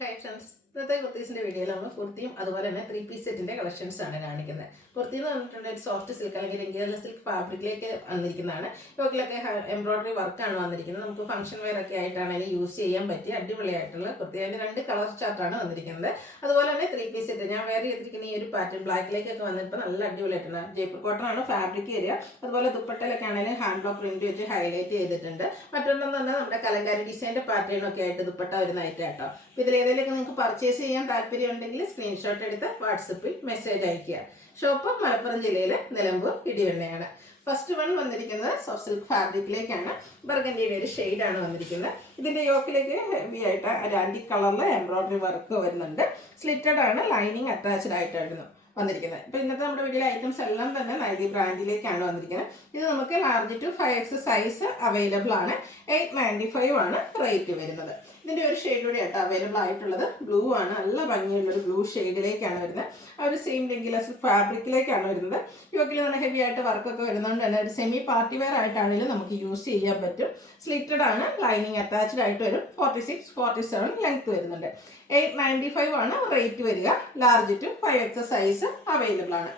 Hi friends, ഇന്നത്തെ കുർത്തീസിൻ്റെ വീഡിയോയിൽ നമ്മൾ കുർത്തിയും അതുപോലെ തന്നെ 3 പീസ് സെറ്റിൻ്റെ കളക്ഷൻസ് ആണ് കാണിക്കുന്നത്. കുർത്തി എന്ന് പറഞ്ഞിട്ടുണ്ടെങ്കിൽ ഒരു സോഫ്റ്റ് സിൽക്ക് അല്ലെങ്കിൽ ഇംഗ്ലീഷ് സിൽക്ക് ഫാബ്രിക്കിലേക്ക് വന്നിരിക്കുന്നതാണ്. യോക്കിലൊക്കെ എംബ്രോയിഡറി വർക്കാണ് വന്നിരിക്കുന്നത്. നമുക്ക് ഫംഗ്ഷൻ വെയർ ഒക്കെ ആയിട്ടാണ് അതിന് യൂസ് ചെയ്യാൻ പറ്റിയ അടിപൊളിയായിട്ടുള്ള കുർത്തി. അതിൻ്റെ 2 കളർ ചാർട്ടാണ് വന്നിരിക്കുന്നത്. അതുപോലെ തന്നെ 3 പീസ് സെറ്റ് ഞാൻ വേറെ ചെയ്തിരിക്കുന്ന ഈ ഒരു പാറ്റേൺ ബ്ലാക്കിലേക്കൊക്കെ വന്നിപ്പോൾ നല്ല അടിപൊളിയായിട്ടുണ്ട്. ജയ്പൂർ കോട്ടൺ ആണ് ഫാബ്രിക് ഏരിയ. അതുപോലെ ദുപ്പട്ടയിലൊക്കെ ആണെങ്കിലും ഹാൻഡ് ബ്ലോക്ക് പ്രിന്റ് വെച്ച് ഹൈലൈറ്റ് ചെയ്തിട്ടുണ്ട്. മറ്റൊന്നെന്ന് പറഞ്ഞാൽ നമ്മുടെ കലങ്കാരി ഡിസൈൻ്റെ പാറ്റേൺ ഒക്കെ ആയിട്ട് ദുപ്പട്ട വരുന്നതായിട്ട് കേട്ടോ. അപ്പോൾ ഇതിലേതെങ്കിലും നിങ്ങൾക്ക് പർച്ചേസ് ചെയ്യാൻ താല്പര്യം ഉണ്ടെങ്കിൽ സ്ക്രീൻഷോട്ട് എടുത്ത് വാട്സപ്പിൽ മെസ്സേജ് അയയ്ക്കുക. ഷോപ്പ് മലപ്പുറം ജില്ലയിലെ നിലമ്പൂർ ഇടിവണ്ണയാണ്. ഫസ്റ്റ് വൺ വന്നിരിക്കുന്നത് സോഫ്റ്റ് സിൽക്ക് ഫാബ്രിക്കിലേക്കാണ്. ബർഗൻഡിയുടെ ഒരു ഷെയ്ഡാണ് വന്നിരിക്കുന്നത്. ഇതിൻ്റെ യോക്കിലേക്ക് ഹെവി ആയിട്ട് ഒരു ആൻറ്റി കളറിൽ എംബ്രോയിഡറി വർക്ക് വരുന്നുണ്ട്. സ്ലിറ്റഡ് ആണ്, ലൈനിങ് അറ്റാച്ച്ഡ് ആയിട്ടായിരുന്നു വന്നിരിക്കുന്നത്. ഇപ്പോൾ ഇന്നത്തെ നമ്മുടെ വീട്ടിലെ ഐറ്റംസ് എല്ലാം തന്നെ നൈതി ബ്രാൻഡിലേക്കാണ് വന്നിരിക്കുന്നത്. ഇത് നമുക്ക് large to 5X size available ആണ്. 895 ആണ് റേറ്റ് വരുന്നത്. ഇതിൻ്റെ ഒരു ഷെയ്ഡ് കൂടി ആയിട്ട് അവൈലബിൾ ആയിട്ടുള്ളത് ബ്ലൂ ആണ്. നല്ല ഭംഗിയുള്ളൊരു ബ്ലൂ ഷെയ്ഡിലേക്കാണ് വരുന്നത്. ആ ഒരു സെയിം ലെങ്കിലസ് ഫാബ്രിക്കിലേക്കാണ് വരുന്നത്. യോക്കിൽ നല്ല ഹെവി ആയിട്ട് വർക്കൊക്കെ വരുന്നതുകൊണ്ട് തന്നെ ഒരു സെമി പാർട്ടി വെയർ ആയിട്ടാണെങ്കിലും നമുക്ക് യൂസ് ചെയ്യാൻ പറ്റും. സ്ലിറ്റഡ് ആണ്, ലൈനിങ് അറ്റാച്ച്ഡ് ആയിട്ട് വരും. 46-47 ലെങ്ത് വരുന്നുണ്ട്. 895 ആണ് റേറ്റ് വരിക. Large to 5X size available ആണ്.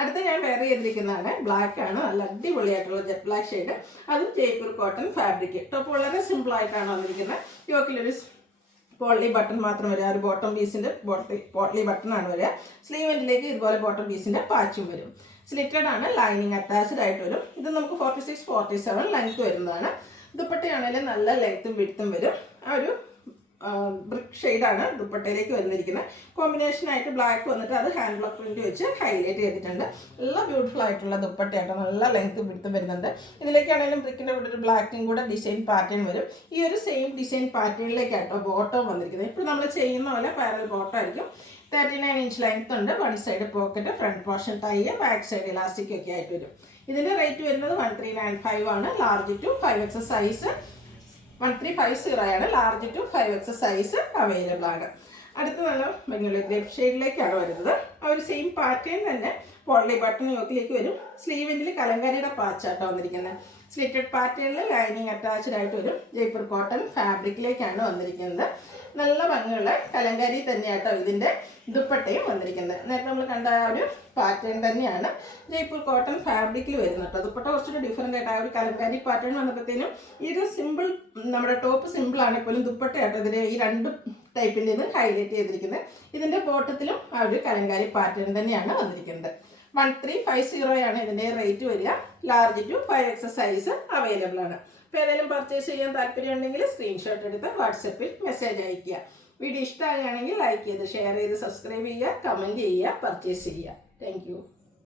അടുത്ത ഞാൻ വെയർ ചെയ്തിരിക്കുന്നതാണ് ബ്ലാക്ക് ആണ്. നല്ല അടിപൊളിയായിട്ടുള്ള ജെറ്റ് ബ്ലാക്ക് ഷെയ്ഡ്. അതും ജയ്പൂർ കോട്ടൺ ഫാബ്രിക്. ടോപ്പ് വളരെ സിമ്പിൾ ആയിട്ടാണ് വന്നിരിക്കുന്നത്. യോക്കിലൊരു പോളി ബട്ടൺ മാത്രം വരിക. ഒരു ബോട്ടം പീസിൻ്റെ പോളി ബട്ടൺ ആണ് വരിക. സ്ലീവെൻറ്റിലേക്ക് ഇതുപോലെ ബോട്ടം പീസിൻ്റെ പാച്ചും വരും. സ്ലിറ്റഡ് ആണ്, ലൈനിങ് അറ്റാച്ച്ഡ് ആയിട്ട് വരും. ഇത് നമുക്ക് 46-47 ലെങ്ത് വരുന്നതാണ്. ദുപ്പട്ടയാണെങ്കിലും നല്ല ലെങ്ത്തും വിഡ്ത്തും വരും. ആ ഒരു ബ്രിക്ക് ഷെയ്ഡാണ് ദുപ്പട്ടയിലേക്ക് വന്നിരിക്കുന്നത്. കോമ്പിനേഷനായിട്ട് ബ്ലാക്ക് വന്നിട്ട് അത് ഹാൻഡ് ബ്ലോക്ക് പ്രിന്റ് വെച്ച് ഹൈലൈറ്റ് ചെയ്തിട്ടുണ്ട്. നല്ല ബ്യൂട്ടിഫുൾ ആയിട്ടുള്ള ദുപ്പട്ടയായിട്ട് നല്ല ലെങ്ത്തും വിഡ്ത്തും വരുന്നുണ്ട്. ഇതിലേക്കാണെങ്കിലും ബ്രിക്കിൻ്റെ കൂടെ ഒരു ബ്ലാക്കും കൂടെ ഡിസൈൻ പാറ്റേൺ വരും. ഈ ഒരു സെയിം ഡിസൈൻ പാറ്റേണിലേക്കാട്ടോ ബോട്ടം വന്നിരിക്കുന്നത്. ഇപ്പോൾ നമ്മൾ ചെയ്യുന്ന പോലെ പാരൽ ബോട്ടം ആയിരിക്കും. 39 ഇഞ്ച് ലെങ്ത് ഉണ്ട്. One side pocket, front portion tie, back side elastic ഒക്കെ ആയിട്ട് വരും. ഇതിൻ്റെ റേറ്റ് വരുന്നത് 1395 ആണ്. ലാർജ് ടു 5X സൈസ് 1350 ആണ്. Large to 5X size available ആണ്. അടുത്ത നല്ല ഭംഗിയുള്ള ഗ്രേപ്പ് ഷെയ്ഡിലേക്കാണ് വരുന്നത്. ആ ഒരു സെയിം പാറ്റേൺ തന്നെ പോളി ബട്ടൺ യോക്കിലേക്ക് വരും. സ്ലീവിൻ്റെ കലങ്കാരിയുടെ പാച്ചാട്ടോ വന്നിരിക്കുന്നത്. സ്ലിറ്റഡ് പാറ്റേണിൽ ലൈനിങ് അറ്റാച്ച്ഡ് ആയിട്ട് വരും. ജയ്പൂർ കോട്ടൺ ഫാബ്രിക്കിലേക്കാണ് വന്നിരിക്കുന്നത്. നല്ല ഭംഗിയുള്ള കലങ്കാരി തന്നെയാട്ടോ ഇതിൻ്റെ ദുപ്പട്ടയും വന്നിരിക്കുന്നത്. നേരത്തെ നമ്മൾ കണ്ട ആ ഒരു പാറ്റേൺ തന്നെയാണ് ജയ്പൂർ കോട്ടൺ ഫാബ്രിക്കിൽ വരുന്നത് കേട്ടോ. ദുപ്പട്ട കുറച്ചൊരു ഡിഫറെൻ്റ് ആയിട്ട് ആ ഒരു കലങ്കാരി പാറ്റേൺ വന്നപ്പോഴത്തേനും ഈ ഒരു സിമ്പിൾ നമ്മുടെ ടോപ്പ് സിമ്പിൾ ആണെങ്കിൽ പോലും ദുപ്പട്ടയാട്ടോ ഇതിൻ്റെ ഈ 2 ടൈപ്പിൻ്റെ ഇത് ഹൈലൈറ്റ് ചെയ്തിരിക്കുന്നത്. ഇതിൻ്റെ ബോട്ടത്തിലും ആ ഒരു കലങ്കാരി പാറ്റേൺ തന്നെയാണ് വന്നിരിക്കുന്നത്. 1350 ആണ് ഇതിൻ്റെ റേറ്റ് വരിക. Large to 5X size available ആണ്. അപ്പോൾ ഏതെങ്കിലും പർച്ചേസ് ചെയ്യാൻ താല്പര്യം ഉണ്ടെങ്കിൽ സ്ക്രീൻഷോട്ട് എടുത്ത് വാട്സപ്പിൽ മെസ്സേജ് അയയ്ക്കുക. വീഡിയോ ഇഷ്ടമാകുകയാണെങ്കിൽ ലൈക്ക് ചെയ്ത് ഷെയർ ചെയ്ത് സബ്സ്ക്രൈബ് ചെയ്യുക, കമൻറ്റ് ചെയ്യുക, പർച്ചേസ് ചെയ്യുക. താങ്ക്